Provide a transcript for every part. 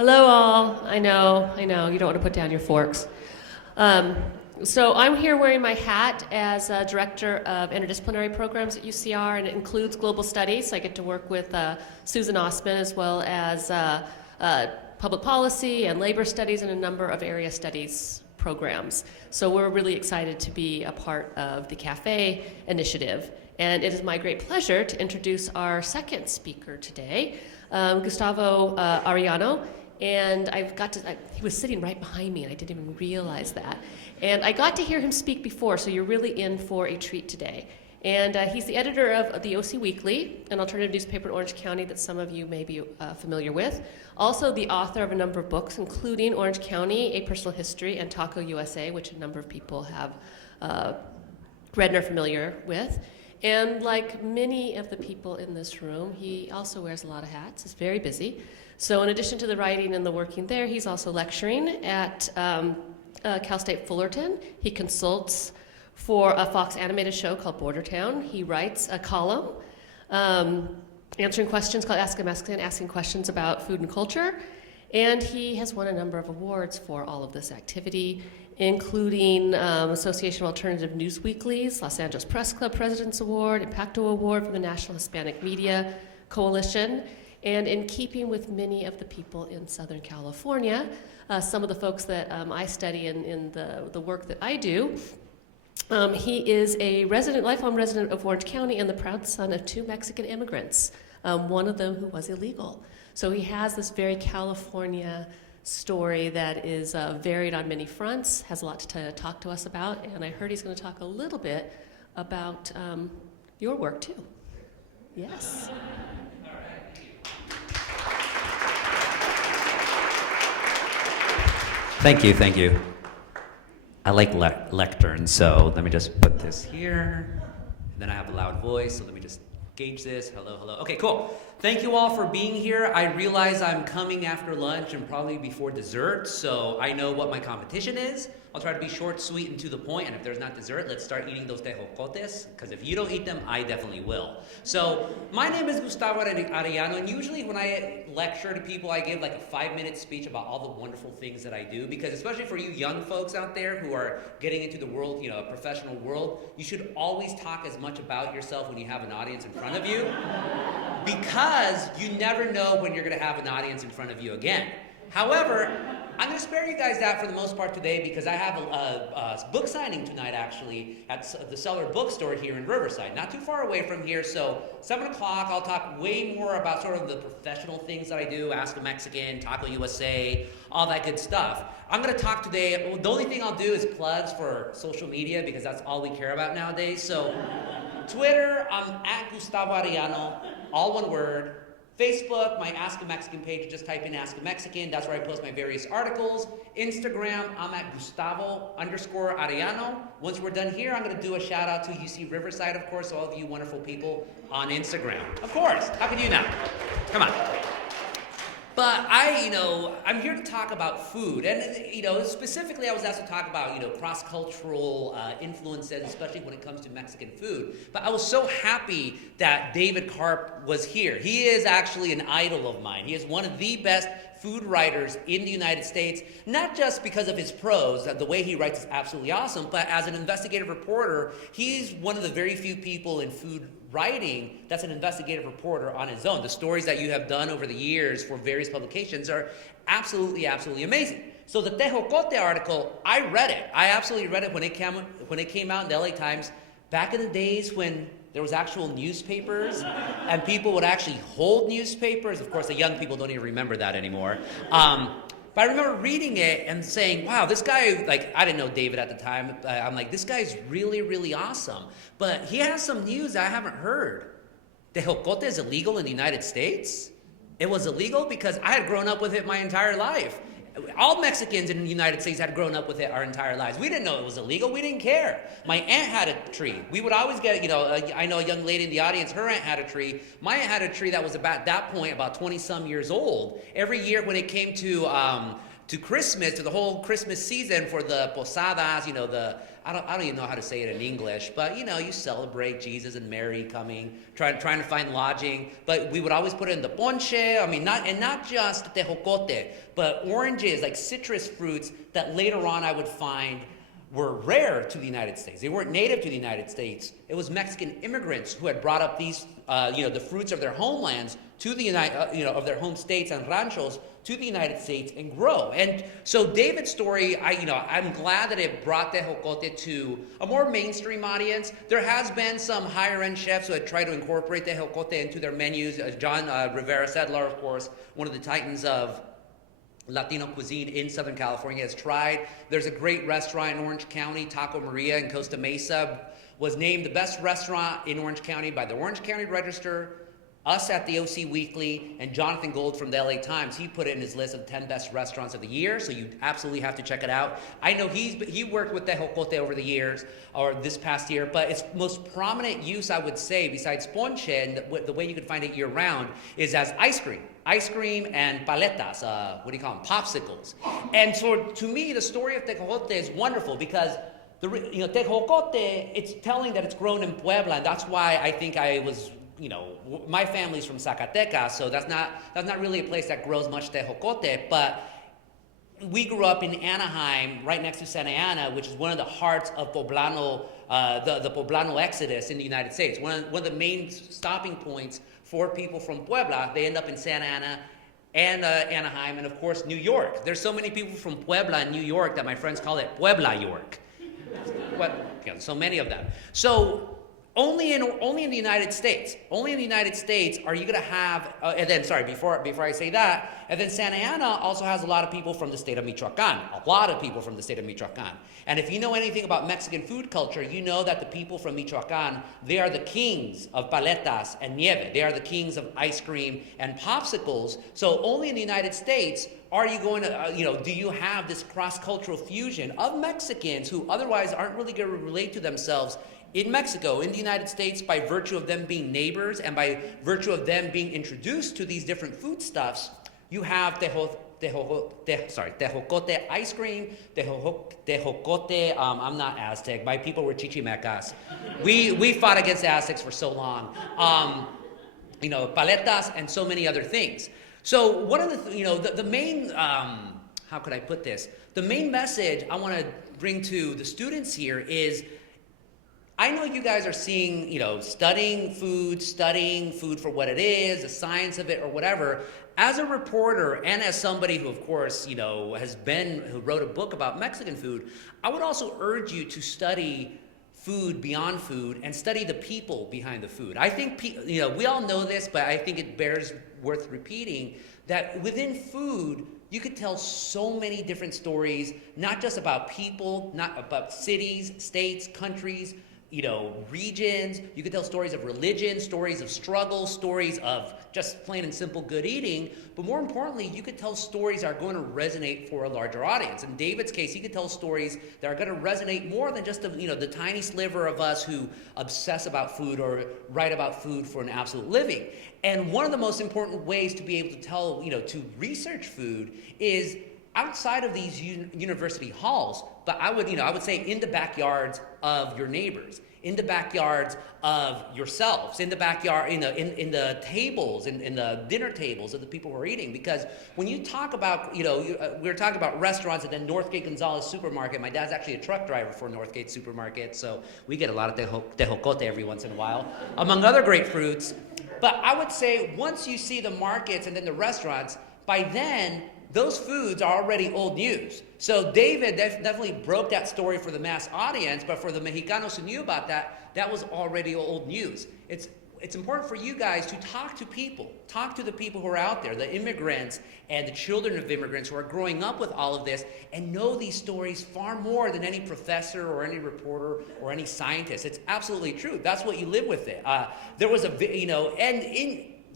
Hello all. I know, you don't want to put down your forks. So I'm here wearing my hat as Director of Interdisciplinary Programs at UCR, and it includes global studies. So I get to work with Susan Osman as well as public policy and labor studies and a number of area studies programs. So we're really excited to be a part of the CAFÉ initiative. And it is my great pleasure to introduce our second speaker today, Gustavo Arellano. And he was sitting right behind me and I didn't even realize that. And I got to hear him speak before, so you're really in for a treat today. And he's the editor of the OC Weekly, an alternative newspaper in Orange County that some of you may be familiar with. Also the author of a number of books, including Orange County, A Personal History, and Taco USA, which a number of people have read and are familiar with. And like many of the people in this room, he also wears a lot of hats. He's very busy. So in addition to the writing and the working there, he's also lecturing at Cal State Fullerton. He consults for a Fox animated show called Border Town. He writes a column answering questions called Ask a Mexican, asking questions about food and culture. And he has won a number of awards for all of this activity, including Association of Alternative News Weeklies, Los Angeles Press Club President's Award, Impacto Award from the National Hispanic Media Coalition. And in keeping with many of the people in Southern California, some of the folks that I study in the work that I do, he is a lifelong resident of Orange County and the proud son of 2 Mexican immigrants, one of them who was illegal. So he has this very California story that is varied on many fronts, has a lot to talk to us about, and I heard he's going to talk a little bit about your work too. Yes. Thank you. I like lecterns, so let me just put this here. Then I have a loud voice, so let me just gauge this. Hello. Okay, cool. Thank you all for being here. I realize I'm coming after lunch and probably before dessert, so I know what my competition is. I'll try to be short, sweet, and to the point, and if there's not dessert, let's start eating those tejocotes, because if you don't eat them, I definitely will. So, my name is Gustavo Arellano, and usually when I lecture to people, I give like a 5-minute speech about all the wonderful things that I do, because especially for you young folks out there who are getting into the world, a professional world, you should always talk as much about yourself when you have an audience in front of you, because you never know when you're going to have an audience in front of you again. However, I'm going to spare you guys that for the most part today because I have a book signing tonight actually at the Cellar Bookstore here in Riverside, not too far away from here. So 7 o'clock, I'll talk way more about sort of the professional things that I do, Ask a Mexican, Taco USA, all that good stuff. I'm going to talk today, the only thing I'll do is plugs for social media because that's all we care about nowadays. So Twitter, I'm at Gustavo Arellano, all one word. Facebook, my Ask a Mexican page, just type in Ask a Mexican. That's where I post my various articles. Instagram, I'm at Gustavo_Arellano. Once we're done here, I'm going to do a shout out to UC Riverside, of course, all of you wonderful people on Instagram. Of course, how can you not? Come on. But I'm here to talk about food. And, specifically I was asked to talk about, cross-cultural influences, especially when it comes to Mexican food. But I was so happy that David Karp was here. He is actually an idol of mine. He is one of the best food writers in the United States, not just because of his prose, the way he writes is absolutely awesome, but as an investigative reporter, he's one of the very few people in food writing that's an investigative reporter on his own. The stories that you have done over the years for various publications are absolutely amazing. So the Tejocote article, I read it. I absolutely read it when it came out in the LA Times back in the days when there was actual newspapers and people would actually hold newspapers. Of course, the young people don't even remember that anymore. But I remember reading it and saying, wow, this guy, I didn't know David at the time. I'm like, this guy's really awesome. But he has some news I haven't heard. Tejocote is illegal in the United States? It was illegal because I had grown up with it my entire life. All Mexicans in the United States had grown up with it our entire lives. We didn't know it was illegal. We didn't care. My aunt had a tree. We would always get, I know a young lady in the audience, her aunt had a tree. My aunt had a tree that was about that point, about 20-some years old. Every year when it came to to Christmas, to the whole Christmas season for the posadas, you know, I don't even know how to say it in English, but you know, you celebrate Jesus and Mary coming, trying to find lodging. But we would always put it in the ponche. I mean, not just tejocote, but oranges, like citrus fruits that later on I would find were rare to the United States. They weren't native to the United States. It was Mexican immigrants who had brought up these, the fruits of their homelands to the of their home states and ranchos to the United States and grow. And so David's story, I'm glad that it brought tejocote to a more mainstream audience. There has been some higher end chefs who had tried to incorporate tejocote into their menus. John Rivera Sedlar, of course, one of the titans of Latino cuisine in Southern California, has tried. There's a great restaurant in Orange County, Taco Maria in Costa Mesa, was named the best restaurant in Orange County by the Orange County Register, us at the OC Weekly, and Jonathan Gold from the LA Times. He put it in his list of 10 best restaurants of the year, so you absolutely have to check it out. I know he worked with tejocote over the years, or this past year, but its most prominent use, I would say, besides ponche, and the way you can find it year-round, is as ice cream. Ice cream and paletas, what do you call them, popsicles. And so to me, the story of tejocote is wonderful because tejocote, it's telling that it's grown in Puebla, and that's why I think I was, my family's from Zacatecas, so that's not really a place that grows much tejocote, but we grew up in Anaheim, right next to Santa Ana, which is one of the hearts of Poblano, the Poblano exodus in the United States. One of the main stopping points for people from Puebla. They end up in Santa Ana and Anaheim, and of course New York. There's so many people from Puebla and New York that my friends call it Puebla York. So many of them. So only in the United States. Only in the United States are you going to have, before I say that, and then Santa Ana also has a lot of people from the state of Michoacan. A lot of people from the state of Michoacan. And if you know anything about Mexican food culture, you know that the people from Michoacan, they are the kings of paletas and nieve. They are the kings of ice cream and popsicles. So only in the United States are you going to, do you have this cross-cultural fusion of Mexicans who otherwise aren't really going to relate to themselves in Mexico, in the United States, by virtue of them being neighbors and by virtue of them being introduced to these different foodstuffs. You have tejocote ice cream, tejocote, I'm not Aztec, my people were chichimecas. We fought against the Aztecs for so long. Paletas and so many other things. So one of the main, how could I put this? The main message I want to bring to the students here is, I know you guys are seeing, studying food for what it is, the science of it or whatever. As a reporter and as somebody who, of course, who wrote a book about Mexican food, I would also urge you to study food beyond food and study the people behind the food. I think, we all know this, but I think it bears worth repeating that within food, you could tell so many different stories, not just about people, not about cities, states, countries, regions. You could tell stories of religion, stories of struggle, stories of just plain and simple good eating. But more importantly, you could tell stories that are going to resonate for a larger audience. In David's case, he could tell stories that are going to resonate more than just the tiny sliver of us who obsess about food or write about food for an absolute living. And one of the most important ways to be able to tell, to research food is outside of these university halls, but I would say in the backyards of your neighbors, in the backyards of yourselves, in the backyard, in the tables, in the dinner tables of the people who are eating. Because when you talk about, we were talking about restaurants and then Northgate Gonzalez Supermarket. My dad's actually a truck driver for Northgate Supermarket, so we get a lot of tejocote every once in a while, among other great fruits. But I would say once you see the markets and then the restaurants, by then, those foods are already old news. So David definitely broke that story for the mass audience, but for the Mexicanos who knew about that, that was already old news. It's important for you guys to talk to the people who are out there, the immigrants and the children of immigrants who are growing up with all of this and know these stories far more than any professor or any reporter or any scientist. It's absolutely true. That's what you live with it.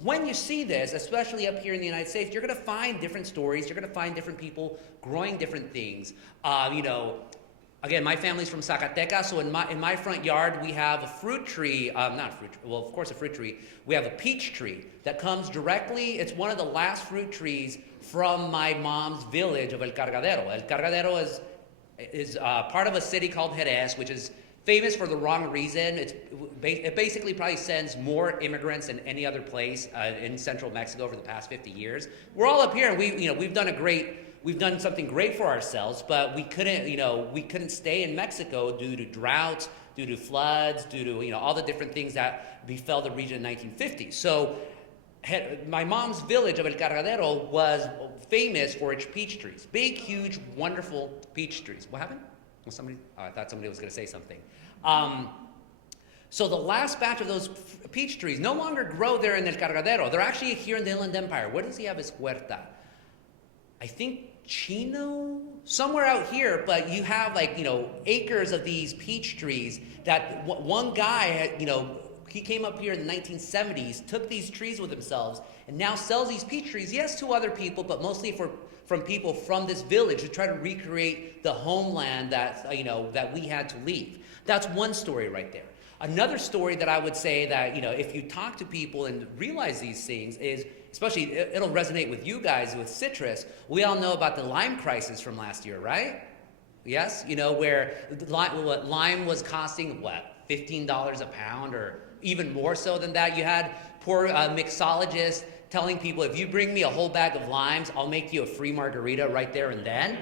When you see this, especially up here in the United States, you're going to find different stories. You're going to find different people growing different things. Again, my family's from Zacatecas, so in my front yard we have a fruit tree, well, of course a fruit tree. We have a peach tree that comes directly, it's one of the last fruit trees from my mom's village of El Cargadero. El Cargadero is part of a city called Jerez, which is famous for the wrong reason. It basically probably sends more immigrants than any other place in central Mexico over the past 50 years. We're all up here, and we've done something great for ourselves, but we couldn't stay in Mexico due to droughts, due to floods, due to all the different things that befell the region in the 1950s. So my mom's village of El Cargadero was famous for its peach trees. Big, huge, wonderful peach trees. What happened? I thought somebody was going to say something. So the last batch of those peach trees no longer grow there in El Cargadero. They're actually here in the Inland Empire. Where does he have his huerta? I think Chino, somewhere out here, but you have acres of these peach trees that one guy, he came up here in the 1970s, took these trees with themselves, and now sells these peach trees, yes, to other people, but mostly from people from this village to try to recreate the homeland that we had to leave. That's one story right there. Another story that I would say that, if you talk to people and realize these things is, especially, it'll resonate with you guys with citrus. We all know about the lime crisis from last year, right? Yes? Where lime was costing, $15 a pound, or even more so than that. You had poor mixologists telling people, if you bring me a whole bag of limes, I'll make you a free margarita right there and then.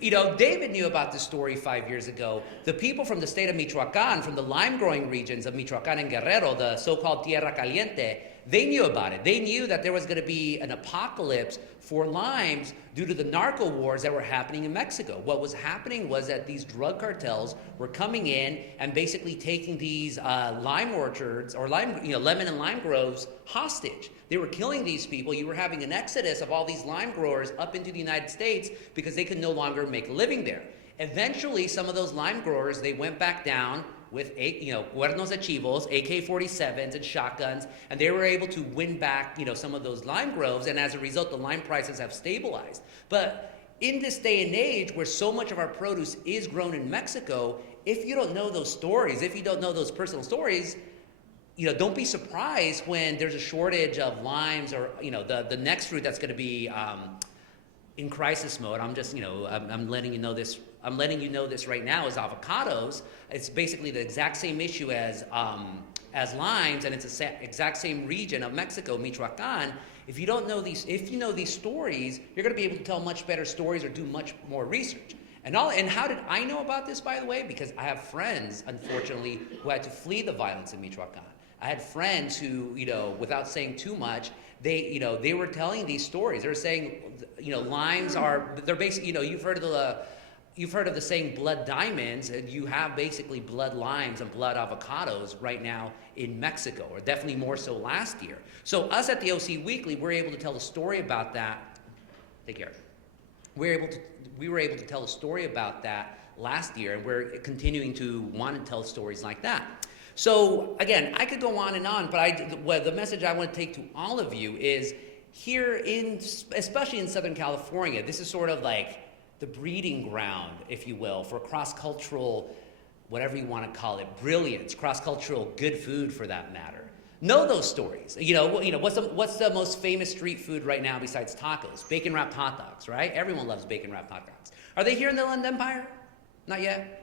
David knew about this story 5 years ago. The people from the state of Michoacán, from the lime-growing regions of Michoacán and Guerrero, the so-called Tierra Caliente, they knew about it. They knew that there was going to be an apocalypse for limes due to the narco wars that were happening in Mexico. What was happening was that these drug cartels were coming in and basically taking these lime orchards or lemon and lime groves hostage. They were killing these people. You were having an exodus of all these lime growers up into the United States because they could no longer make a living there. Eventually, some of those lime growers, they went back down with cuernos de chivos, AK-47s and shotguns, and they were able to win back, some of those lime groves, and as a result, the lime prices have stabilized. But in this day and age, where so much of our produce is grown in Mexico, if you don't know those stories, if you don't know those personal stories, don't be surprised when there's a shortage of limes or, the next fruit that's going to be in crisis mode. I'm just, I'm letting you know this. I'm letting you know this right now is avocados. It's basically the exact same issue as limes, and it's the exact same region of Mexico, Michoacán. If you know these stories, you're going to be able to tell much better stories or do much more research. And how did I know about this, by the way? Because I have friends, unfortunately, who had to flee the violence in Michoacán. I had friends who, without saying too much, they were telling these stories. They were saying, limes they're basically, you've heard of the saying blood diamonds, and you have basically blood limes and blood avocados right now in Mexico, or definitely more so last year. So us at the OC Weekly, we're able to tell a story about that. Take care. We were able to tell a story about that last year, and we're continuing to want to tell stories like that. So again, I could go on and on, but the message I want to take to all of you is here especially in Southern California, this is sort of like the breeding ground, if you will, for cross-cultural, whatever you want to call it, brilliance, cross-cultural good food for that matter. Know those stories. What's the most famous street food right now besides tacos? Bacon-wrapped hot dogs, right? Everyone loves bacon-wrapped hot dogs. Are they here in the Inland Empire? Not yet?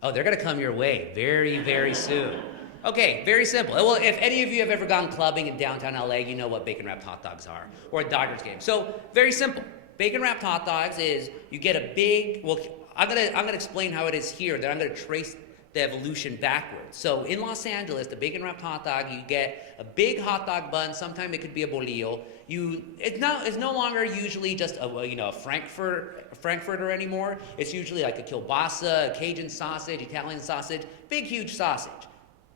Oh, they're going to come your way very, very soon. Okay, very simple. Well, if any of you have ever gone clubbing in downtown LA, you know what bacon-wrapped hot dogs are, or a Dodgers game. So, very simple. Bacon-wrapped hot dogs is you get a big, I'm gonna explain how it is here, then I'm gonna trace the evolution backwards. So in Los Angeles, the bacon-wrapped hot dog, you get a big hot dog bun, sometimes it could be a bolillo. It's no longer usually just a Frankfurter anymore. It's usually like a kielbasa, a Cajun sausage, Italian sausage, big huge sausage.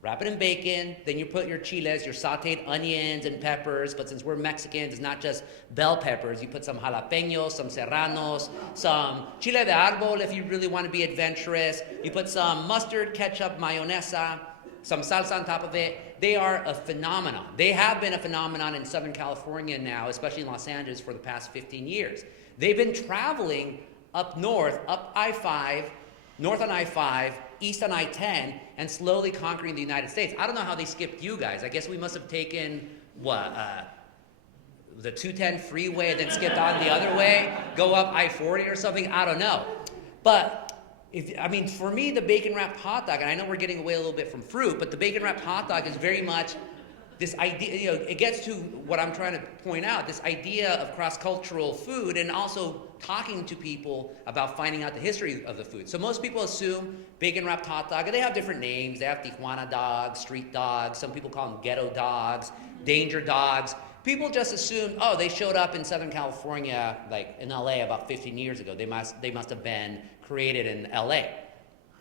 Wrap it in bacon, then you put your chiles, your sauteed onions and peppers, but since we're Mexicans, it's not just bell peppers. You put some jalapenos, some serranos, some chile de árbol if you really want to be adventurous. You put some mustard, ketchup, mayonesa, some salsa on top of it. They are a phenomenon. They have been a phenomenon in Southern California now, especially in Los Angeles, for the past 15 years. They've been traveling up north, up I-5, north on I-5, east on I-10, and slowly conquering the United States. I don't know how they skipped you guys. I guess we must have taken, the 210 freeway and then skipped on the other way, go up I-40 or something, I don't know. But, for me, the bacon-wrapped hot dog, and I know we're getting away a little bit from fruit, but the bacon-wrapped hot dog is very much this idea, it gets to what I'm trying to point out, this idea of cross-cultural food and also talking to people about finding out the history of the food. So most people assume bacon-wrapped hot dog, and they have different names. They have Tijuana dogs, street dogs, some people call them ghetto dogs, danger dogs. People just assume, oh, they showed up in Southern California, like in LA about 15 years ago. They must have been created in LA.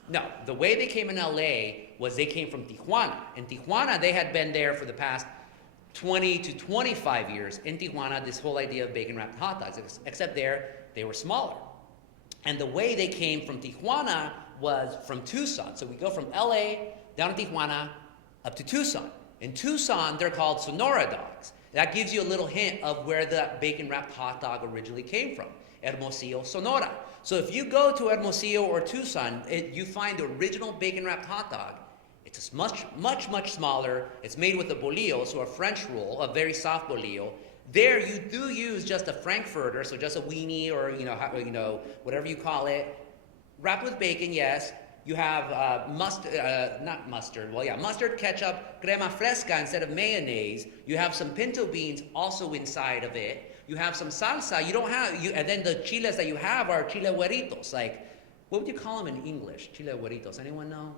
No, the way they came in LA was they came from Tijuana. In Tijuana, they had been there for the past 20 to 25 years. In Tijuana, this whole idea of bacon-wrapped hot dogs, except there, they were smaller. And the way they came from Tijuana was from Tucson. So we go from LA down to Tijuana up to Tucson. In Tucson, they're called Sonora dogs. That gives you a little hint of where the bacon-wrapped hot dog originally came from, Hermosillo, Sonora. So if you go to Hermosillo or Tucson, you find the original bacon-wrapped hot dog. It's much, much, much smaller. It's made with a bolillo, so a French roll, a very soft bolillo. There you do use just a frankfurter, so just a weenie or whatever you call it, wrapped with bacon. Yes, you have mustard, ketchup, crema fresca instead of mayonnaise. You have some pinto beans also inside of it. You have some salsa. And then the chiles that you have are chile güeritos. Like, what would you call them in English? Chile güeritos. Anyone know?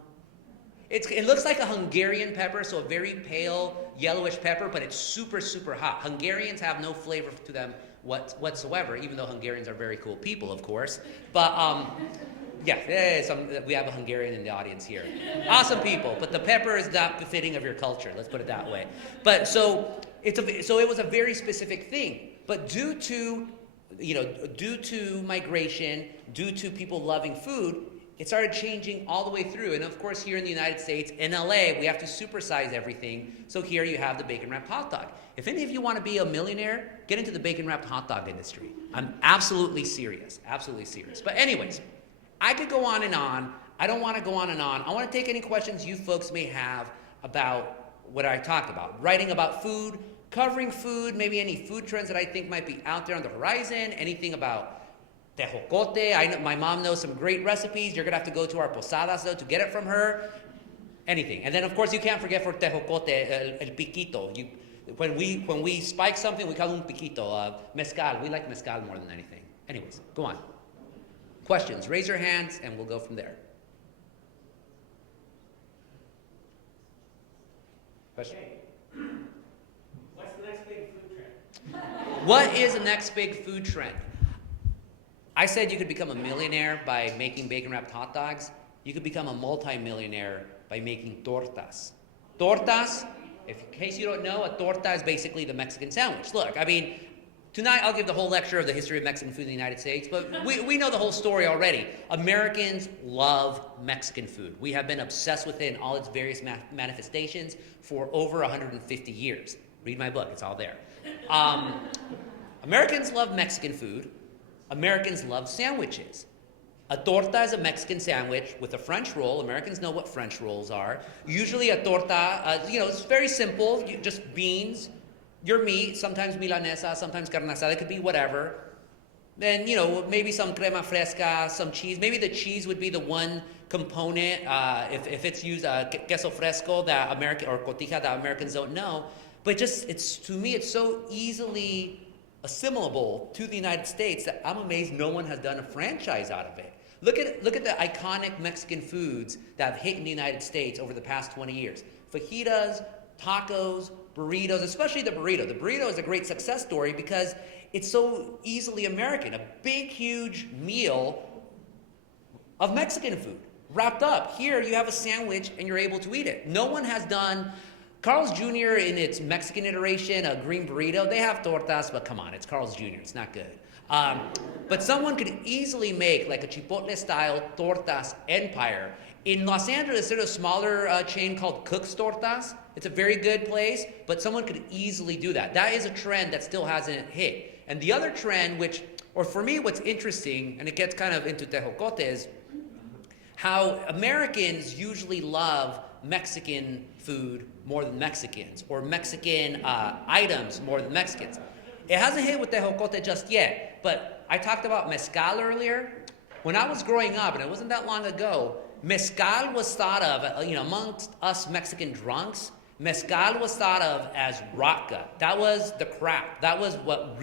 It looks like a Hungarian pepper, so a very pale yellowish pepper, but it's super, super hot. Hungarians have no flavor to them whatsoever, even though Hungarians are very cool people, of course. But we have a Hungarian in the audience here. Awesome people, but the pepper is not befitting of your culture. Let's put it that way. But so it was a very specific thing. But due to migration, due to people loving food, it started changing all the way through. And of course, here in the United States, in LA, we have to supersize everything. So here you have the bacon-wrapped hot dog. If any of you want to be a millionaire, get into the bacon-wrapped hot dog industry. I'm absolutely serious. Absolutely serious. But anyways, I could go on and on. I don't want to go on and on. I want to take any questions you folks may have about what I talked about. Writing about food, covering food, maybe any food trends that I think might be out there on the horizon, anything about tejocote. I know my mom knows some great recipes. You're going to have to go to our posadas, though, to get it from her. Anything. And then, of course, you can't forget for tejocote, el piquito. When we spike something, we call it un piquito. Mezcal. We like mezcal more than anything. Anyways, go on. Questions? Raise your hands, and we'll go from there. Question? What's the next big food trend? What is the next big food trend? I said you could become a millionaire by making bacon-wrapped hot dogs. You could become a multi-millionaire by making tortas. Tortas, in case you don't know, a torta is basically the Mexican sandwich. Look, tonight I'll give the whole lecture of the history of Mexican food in the United States, but we know the whole story already. Americans love Mexican food. We have been obsessed with it in all its various manifestations for over 150 years. Read my book, it's all there. Americans love Mexican food. Americans love sandwiches. A torta is a Mexican sandwich with a French roll. Americans know what French rolls are. Usually a torta, it's very simple. Just beans, your meat, sometimes milanesa, sometimes carne asada. It could be whatever. Then, maybe some crema fresca, some cheese. Maybe the cheese would be the one component, if it's used, queso fresco or cotija that Americans don't know. But to me, it's so easily assimilable to the United States that I'm amazed no one has done a franchise out of it. Look at the iconic Mexican foods that have hit in the United States over the past 20 years. Fajitas, tacos, burritos, especially the burrito. The burrito is a great success story because it's so easily American. A big, huge meal of Mexican food wrapped up. Here you have a sandwich and you're able to eat it. No one has done Carl's Jr. in its Mexican iteration, a green burrito. They have tortas, but come on, it's Carl's Jr. It's not good. But someone could easily make like a Chipotle-style tortas empire. In Los Angeles, there's a smaller chain called Cook's Tortas. It's a very good place, but someone could easily do that. That is a trend that still hasn't hit. And the other trend, for me, what's interesting, and it gets kind of into tejocote, is how Americans usually love Mexican food more than Mexicans, or Mexican items more than Mexicans. It hasn't hit with tejocote just yet, but I talked about mezcal earlier. When I was growing up, and it wasn't that long ago, mezcal was thought of, amongst us Mexican drunks, mezcal was thought of as rotga. That was the crap. That was what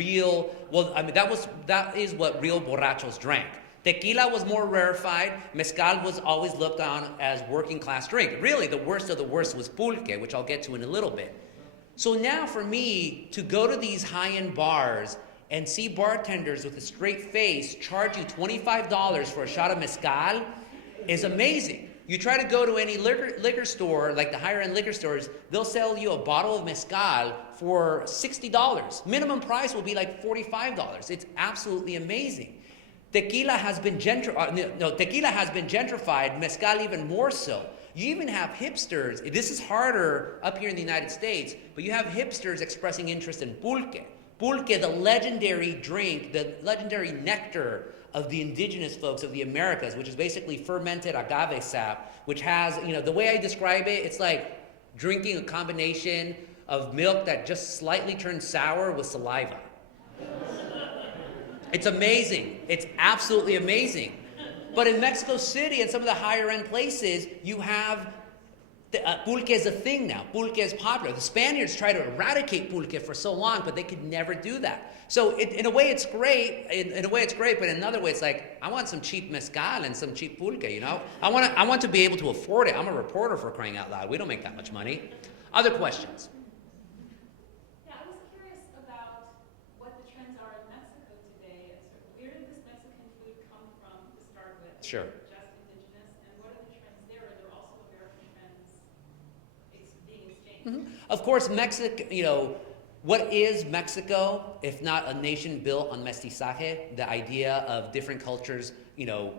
that is what real borrachos drank. Tequila was more rarefied. Mezcal was always looked on as working class drink. Really, the worst of the worst was pulque, which I'll get to in a little bit. So now for me to go to these high-end bars and see bartenders with a straight face charge you $25 for a shot of mezcal is amazing. You try to go to any liquor store, like the higher-end liquor stores, they'll sell you a bottle of mezcal for $60. Minimum price will be like $45. It's absolutely amazing. Tequila has been gentrified, mezcal even more so. You even have hipsters. This is harder up here in the United States, but you have hipsters expressing interest in pulque. Pulque, the legendary drink, the legendary nectar of the indigenous folks of the Americas, which is basically fermented agave sap, which has, the way I describe it, it's like drinking a combination of milk that just slightly turns sour with saliva. It's amazing. It's absolutely amazing. But in Mexico City and some of the higher end places, you have pulque is a thing now. Pulque is popular. The Spaniards tried to eradicate pulque for so long, but they could never do that. So in a way, it's great. In a way, it's great. But in another way, it's like I want some cheap mezcal and some cheap pulque. I want to be able to afford it. I'm a reporter, for crying out loud. We don't make that much money. Other questions? Yeah, I was curious about what the trends are in Mexico today. Where did this Mexican food come from to start with? Sure. Just indigenous, and what are the trends there? Are there also American trends being exchanged? Mm-hmm. Of course, Mexico, what is Mexico if not a nation built on mestizaje, the idea of different cultures,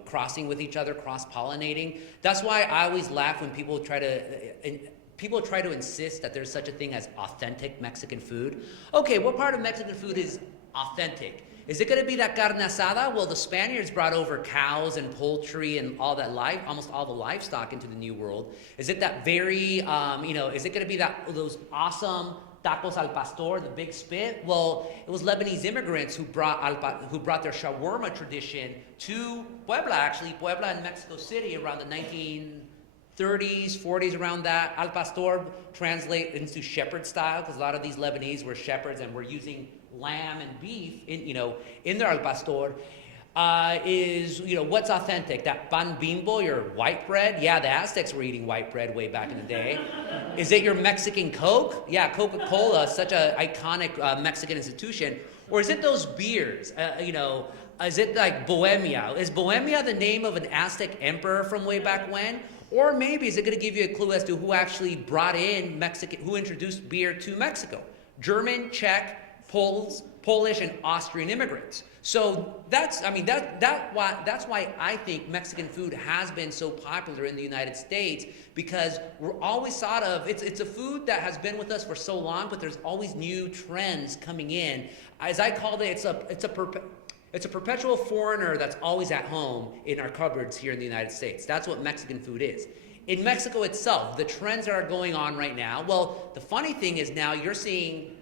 crossing with each other, cross-pollinating? That's why I always laugh when people try to insist that there's such a thing as authentic Mexican food. Okay, what part of Mexican food is authentic? Is it going to be that carne asada? Well, the Spaniards brought over cows and poultry and all that almost all the livestock into the New World. Is it that very, is it going to be those awesome tacos al pastor, the big spit? Well, it was Lebanese immigrants who brought their shawarma tradition to Puebla, actually. Puebla and Mexico City around the 1930s, 40s, around that. Al pastor translate into shepherd style, because a lot of these Lebanese were shepherds and were using lamb and beef in their al pastor. What's authentic? That pan bimbo, your white bread? Yeah, the Aztecs were eating white bread way back in the day. Is it your Mexican Coke? Yeah, Coca-Cola, such an iconic Mexican institution. Or is it those beers? Is it like Bohemia? Is Bohemia the name of an Aztec emperor from way back when? Or maybe is it going to give you a clue as to who actually brought in who introduced beer to Mexico? German, Czech, Polish, and Austrian immigrants. So that's why I think Mexican food has been so popular in the United States, because we're always thought of, it's a food that has been with us for so long, but there's always new trends coming in. As I called it, it's a perpetual foreigner that's always at home in our cupboards here in the United States. That's what Mexican food is. In Mexico itself, the trends that are going on right now, well, the funny thing is now you're seeing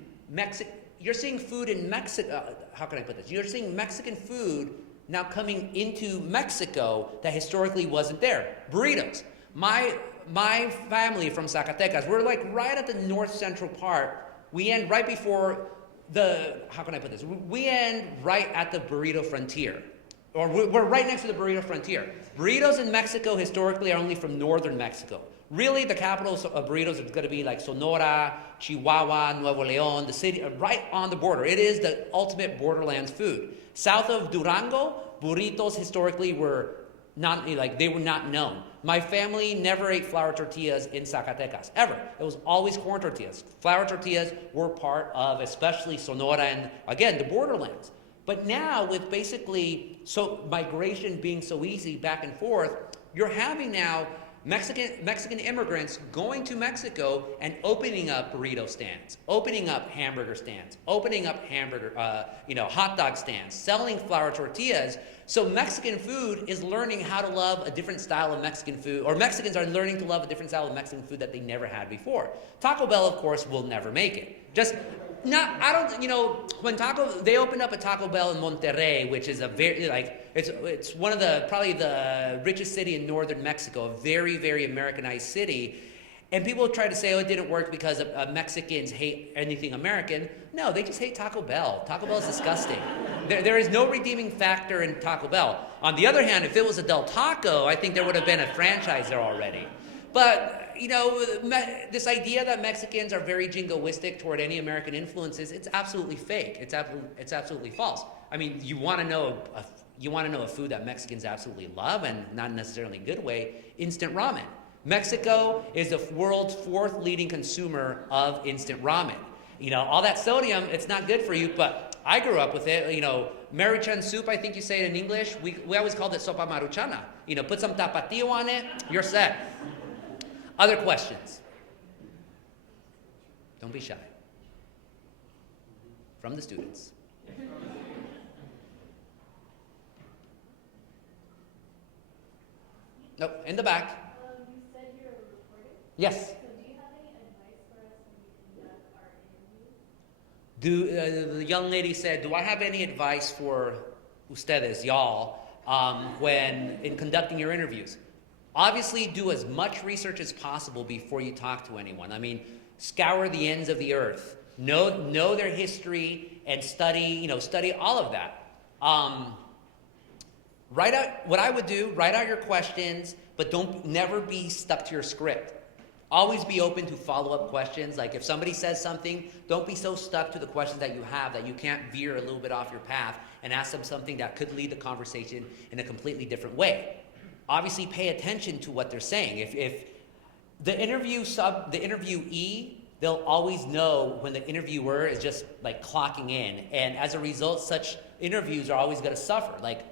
food in Mexico. How can I put this? You're seeing Mexican food now coming into Mexico that historically wasn't there. Burritos. My family from Zacatecas, we're like right at the north central part. We end right before how can I put this? We end right at the burrito frontier. Or we're right next to the burrito frontier. Burritos in Mexico historically are only from northern Mexico. Really, the capitals of burritos are going to be like Sonora, Chihuahua, Nuevo León, the city, right on the border. It is the ultimate borderlands food. South of Durango, burritos historically were not known. My family never ate flour tortillas in Zacatecas, ever. It was always corn tortillas. Flour tortillas were part of, especially Sonora and, again, the borderlands. But now, with basically migration being so easy back and forth, you're having now Mexican immigrants going to Mexico and opening up burrito stands, opening up hamburger stands, opening up hot dog stands, selling flour tortillas. So Mexican food is learning how to love a different style of Mexican food, or Mexicans are learning to love a different style of Mexican food that they never had before. Taco Bell, of course, will never make it. Just not, I don't, you know, when they opened up a Taco Bell in Monterrey, which is a very, like, it's one of the, probably the richest city in northern Mexico, a very, very Americanized city. And people try to say, oh, it didn't work because Mexicans hate anything American. No, they just hate Taco Bell. Taco Bell is disgusting. There is no redeeming factor in Taco Bell. On the other hand, if it was a Del Taco, I think there would have been a franchise there already. But, you know, this idea that Mexicans are very jingoistic toward any American influences, it's absolutely fake. It's absolutely false. I mean, you want to know a food that Mexicans absolutely love, and not necessarily in a good way, instant ramen. Mexico is the world's 4th leading consumer of instant ramen. You know, all that sodium, it's not good for you, but I grew up with it. You know, Maruchan soup, I think you say it in English. We always called it sopa maruchana. You know, put some tapatio on it, you're set. Other questions? Don't be shy. From the students. Nope, in the back. You said you're recording? Yes. So do you have any advice for us when we conduct our interviews? The young lady said, do I have any advice for ustedes, y'all, when in conducting your interviews? Obviously, do as much research as possible before you talk to anyone. I mean, scour the ends of the earth. Know their history and study all of that. Write out what I would do. Write out your questions, but never be stuck to your script. Always be open to follow-up questions. Like if somebody says something, don't be so stuck to the questions that you have that you can't veer a little bit off your path and ask them something that could lead the conversation in a completely different way. Obviously, pay attention to what they're saying. If the interviewee, they'll always know when the interviewer is just like clocking in, and as a result, such interviews are always going to suffer. Like,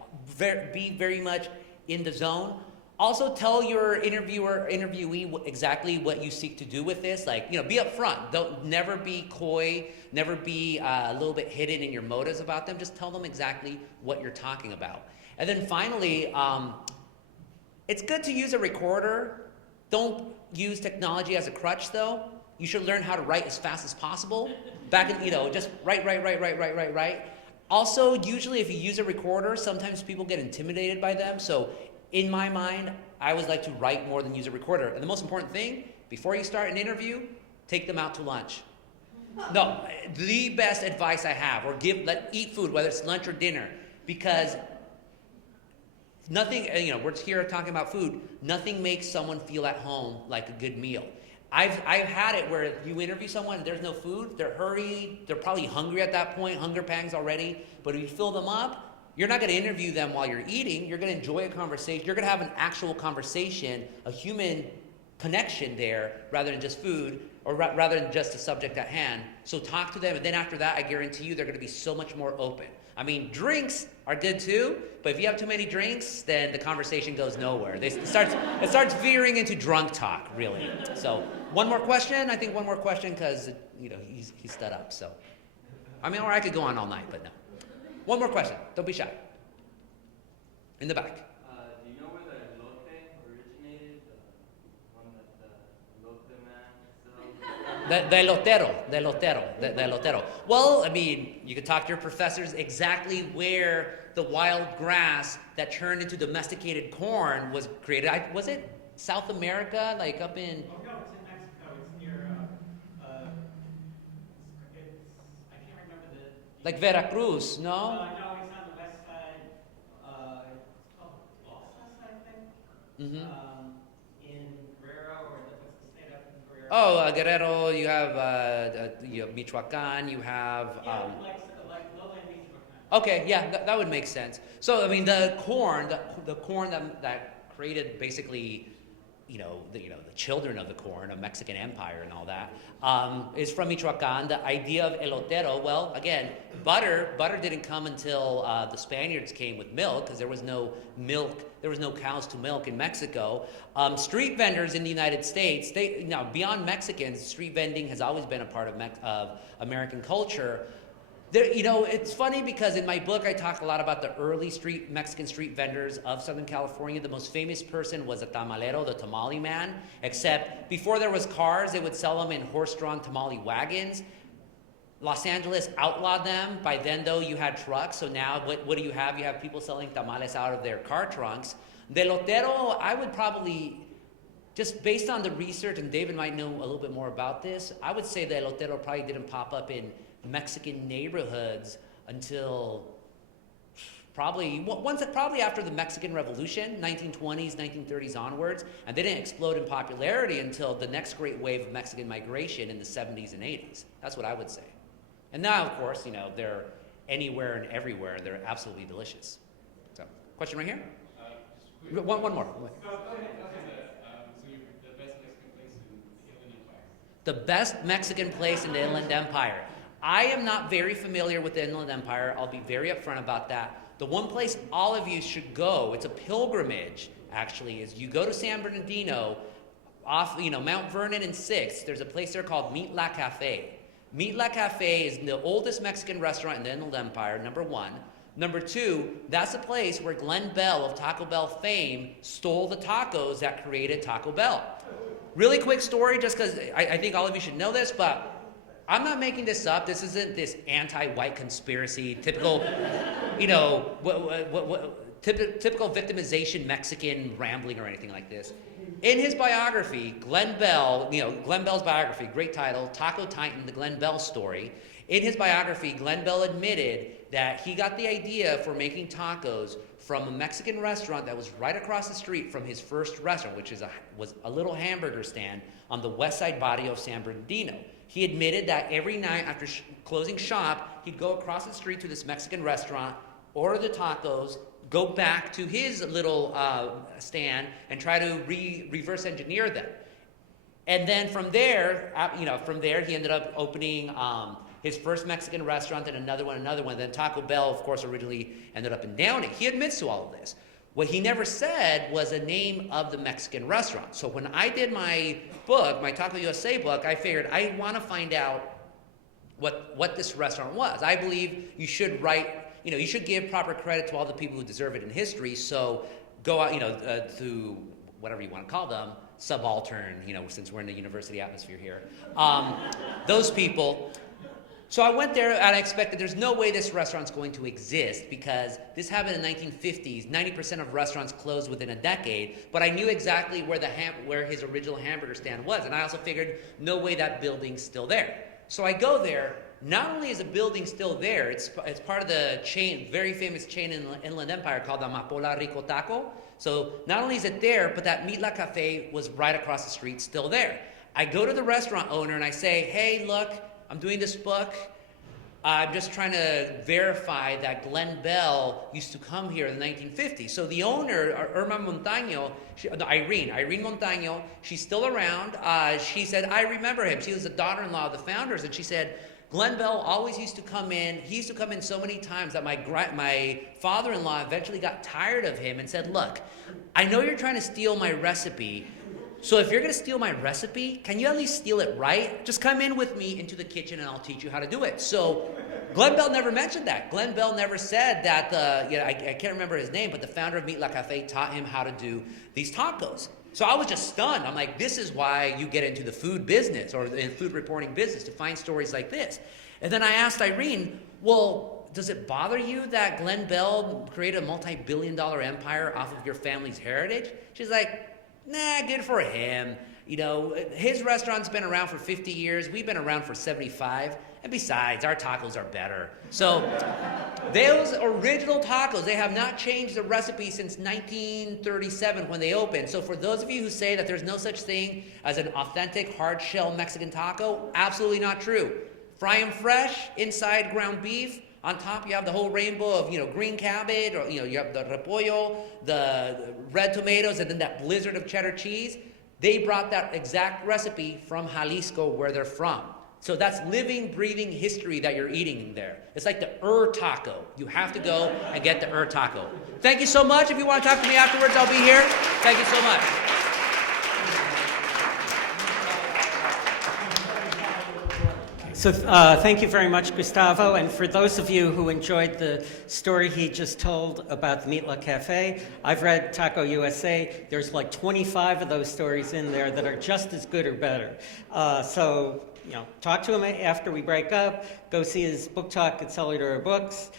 be very much in the zone. Also, tell your interviewee exactly what you seek to do with this. Like, you know, be upfront. Never be coy. Never be a little bit hidden in your motives about them. Just tell them exactly what you're talking about. And then finally, it's good to use a recorder. Don't use technology as a crutch, though. You should learn how to write as fast as possible. Just write. Also, usually if you use a recorder, sometimes people get intimidated by them. So in my mind, I always like to write more than use a recorder. And the most important thing, before you start an interview, take them out to lunch. No, the best advice I have, or eat food, whether it's lunch or dinner, because nothing, we're here talking about food, nothing makes someone feel at home like a good meal. I've had it where you interview someone and there's no food, they're hurried, they're probably hungry at that point, hunger pangs already, but if you fill them up, you're not going to interview them while you're eating, you're going to enjoy a conversation, you're going to have an actual conversation, a human connection there, rather than just food, or rather than just the subject at hand. So talk to them, and then after that, I guarantee you they're going to be so much more open. I mean, drinks are good too, but if you have too many drinks, then the conversation goes nowhere. It starts veering into drunk talk, really. So one more question? I think one more question because, he's stood up. So, I mean, or I could go on all night, but no. One more question. Don't be shy. In the back. Do you know where the elote originated? The one that the elote man sells? The elotero. Well, I mean, you could talk to your professors exactly where the wild grass that turned into domesticated corn was created. Was it South America, like up in... Oh, no, it's in Mexico. It's near, I can't remember the... Like Veracruz, no? No, it's on the west side. It's called Bosas, I think. Mm-hmm. In Guerrero, or what's the state up in Guerrero? Oh, Guerrero, you have Michoacan, you have... like lowland Michoacan. Okay, yeah, that would make sense. So, I mean, the corn that created basically, the children of the corn, a Mexican empire and all that, is from Michoacan. The idea of elotero, well, again, butter didn't come until the Spaniards came with milk, because there was no milk, there was no cows to milk in Mexico. Street vendors in the United States, beyond Mexicans, street vending has always been a part of American culture. There, you know, it's funny because in my book I talk a lot about the early Mexican street vendors of Southern California. The most famous person was a tamalero, the tamale man, except before there was cars, they would sell them in horse-drawn tamale wagons. Los Angeles outlawed them. By then, though, you had trucks, so now what do you have? You have people selling tamales out of their car trunks. The elotero, I would probably, just based on the research, and David might know a little bit more about this, I would say the elotero probably didn't pop up in Mexican neighborhoods until probably after the Mexican Revolution, 1920s, 1930s onwards, and they didn't explode in popularity until the next great wave of Mexican migration in the 70s and 80s. That's what I would say. And now, of course, you know, they're anywhere and everywhere, and they're absolutely delicious. So, question right here? One more. The best Mexican place in the Inland Empire. I am not very familiar with the Inland Empire. I'll be very upfront about that. The one place all of you should go, it's a pilgrimage, actually, is you go to San Bernardino, off, you know, Mount Vernon and 6th. There's a place there called Meet La Café. Meet La Café is the oldest Mexican restaurant in the Inland Empire, number one. Number two, that's a place where Glenn Bell of Taco Bell fame stole the tacos that created Taco Bell. Really quick story, just because I think all of you should know this, but I'm not making this up. This isn't this anti-white conspiracy, typical, you know, typical victimization Mexican rambling or anything like this. In his biography, Glenn Bell, you know, Glenn Bell's biography, great title, Taco Titan, the Glenn Bell story. In his biography, Glenn Bell admitted that he got the idea for making tacos from a Mexican restaurant that was right across the street from his first restaurant, which was a little hamburger stand on the west side barrio of San Bernardino. He admitted that every night after closing shop, he'd go across the street to this Mexican restaurant, order the tacos, go back to his little stand, and try to reverse engineer them. And then from there, he ended up opening his first Mexican restaurant, then another one. Then Taco Bell, of course, originally ended up in Downey. He admits to all of this. What he never said was the name of the Mexican restaurant. So when I did my book, my Taco USA book, I figured I want to find out what this restaurant was. I believe you should you should give proper credit to all the people who deserve it in history. So go out, to whatever you want to call them, subaltern, since we're in the university atmosphere here. Those people. So I went there and I expected there's no way this restaurant's going to exist because this happened in the 1950s. 90% of restaurants closed within a decade, but I knew exactly where his original hamburger stand was, and I also figured no way that building's still there. So I go there. Not only is the building still there, it's part of the chain, very famous chain in the Inland Empire called the Amapola Rico Taco. So not only is it there, but that Meet La Café was right across the street, still there. I go to the restaurant owner and I say, hey, look, I'm doing this book. I'm just trying to verify that Glenn Bell used to come here in the 1950s. So the owner, Irma Montaño, Irene Montaño, she's still around. She said, I remember him. She was the daughter-in-law of the founders. And she said, Glenn Bell always used to come in. He used to come in so many times that my father-in-law eventually got tired of him and said, look, I know you're trying to steal my recipe. So if you're going to steal my recipe, can you at least steal it right? Just come in with me into the kitchen and I'll teach you how to do it. So Glenn Bell never mentioned that. Glenn Bell never said that, I can't remember his name, but the founder of Meet La Café taught him how to do these tacos. So I was just stunned. I'm like, this is why you get into the food business or the food reporting business, to find stories like this. And then I asked Irene, well, does it bother you that Glenn Bell created a multi-billion-dollar empire off of your family's heritage? She's like, nah, good for him. His restaurant's been around for 50 years. We've been around for 75. And besides, our tacos are better. So those original tacos, they have not changed the recipe since 1937 when they opened. So for those of you who say that there's no such thing as an authentic hard-shell Mexican taco, absolutely not true. Fry them fresh, inside ground beef. On top, you have the whole rainbow of, green cabbage, or, you have the repollo, the red tomatoes, and then that blizzard of cheddar cheese. They brought that exact recipe from Jalisco, where they're from. So that's living, breathing history that you're eating there. It's like the taco. You have to go and get the taco. Thank you so much. If you want to talk to me afterwards, I'll be here. Thank you so much. So thank you very much, Gustavo. And for those of you who enjoyed the story he just told about the Meatloaf Cafe, I've read Taco USA. There's like 25 of those stories in there that are just as good or better. So, you know, talk to him after we break up. Go see his book talk at Cellular Books.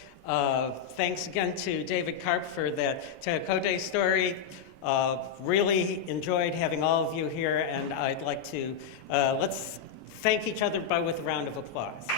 Thanks again to David Karp for that Tequila story. Really enjoyed having all of you here, and I'd like to let's thank each other with a round of applause.